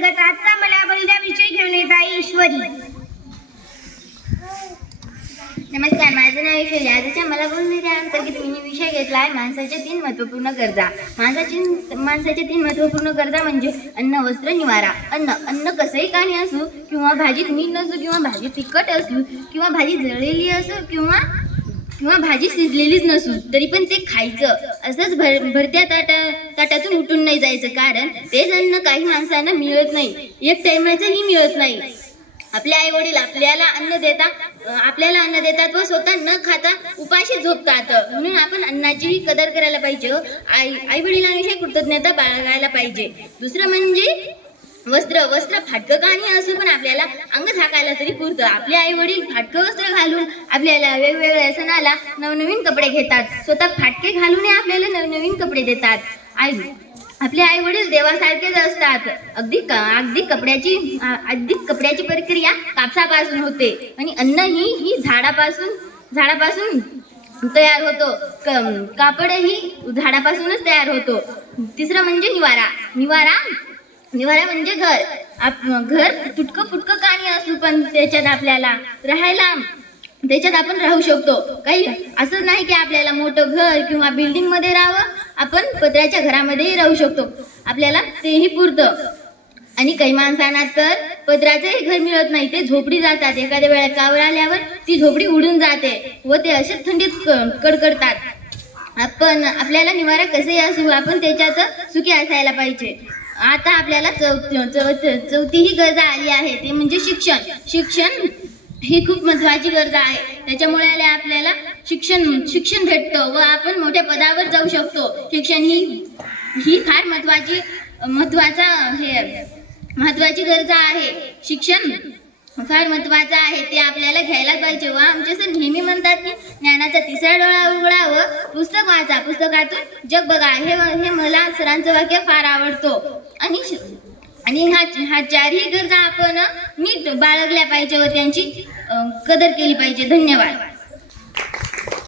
अंतर्गत आजचा मला बलिदा विषय घेऊन येत आहे ईश्वरी. नमस्कार माझं नाव ईश्वरी. आजच्या मला बोलण्याच्या अंतर्गत मी विषय घेतला आहे माणसाच्या तीन महत्त्वपूर्ण गरजा. माणसाची माणसाच्या तीन महत्त्वपूर्ण गरजा म्हणजे अन्न वस्त्र निवारा. अन्न अन्न कसंही काही असू किंवा भाजीत मीठ नसू किंवा भाजी तिखट असू किंवा भाजी जळलेली असो किंवा किंवा भाजी शिजलेलीच नसू तरी पण ते खायचं. असंच भर भरत्या ताटा ताटातून उठून नाही जायचं कारण तेच अन्न काही माणसांना मिळत नाही. एक टायमाचंही मिळत नाही. आपले आई वडील आपल्याला अन्न देतात आपल्याला अन्न देतात व स्वतः न खाता उपाशी झोपतात. म्हणून आपण अन्नाचीही कदर करायला पाहिजे हो. आई आई वडिलांविषयी कृतज्ञता बाळगायला पाहिजे. दुसरं म्हणजे वस्त्र वस्त्र फाटकं काही असू पण आपल्याला अंग झाकायला तरी पुरतं. आपले आई वडील फाटकं वस्त्र घालून आपल्याला वेगवेगळ्या सणाला नवनवीन कपडे घेतात. स्वतः फाटके घालूनही आपल्याला नवनवीन कपडे देतात. आई आपले आई वडील देवासारखेच असतात. अगदी अगदी कपड्याची अगदी कपड्याची प्रक्रिया कापसापासून होते. आणि अन्न ही ही झाडापासून झाडापासून तयार होतो. क- कापडही झाडापासूनच तयार होतो. तिसरं म्हणजे निवारा. निवारा निवारा म्हणजे घर. आप घर तुटकं फुटकं काही असू पण त्याच्यात आपल्याला राहायला त्याच्यात आपण राहू शकतो. काही असं नाही की आपल्याला मोठं घर किंवा बिल्डिंगमध्ये राहावं. आपण पत्र्याच्या घरामध्येही राहू शकतो. आपल्याला तेही पुरतं. आणि काही माणसांना तर पत्र्याचंही घर मिळत नाही. ते झोपडी जातात. एखाद्या वेळा कावर आल्यावर ती झोपडी उडून जाते व ते असे थंडीत क- कडकडतात. आपण आपल्याला निवारा कसे असू? आपण त्याच्यात सुखी असायला पाहिजे. आता आपल्याला चौथी चौथ चौथीही गरजा आली आहे. ते म्हणजे शिक्षण. शिक्षण ही खूप महत्वाची गरज आहे. त्याच्यामुळे आपल्याला शिक्षण शिक्षण भेटतं व आपण मोठ्या पदावर जाऊ शकतो. शिक्षण ही ही फार महत्वाची महत्त्वाचा हे महत्वाची गरज आहे. शिक्षण फार महत्वाचं आहे. ते आपल्याला घ्यायला पाहिजे व आमचे सर नेहमी म्हणतात की ज्ञानाचा तिसरा डोळा उघडा व पुस्तक वाचा. पुस्तकातून जग बघा. हे हे मला सरांचं वाक्य फार आवडतो. आणि आणि ह्या ह्या चारही गरजा आपण नीट बाळगल्या पाहिजे व त्यांची कदर केली पाहिजे. धन्यवाद.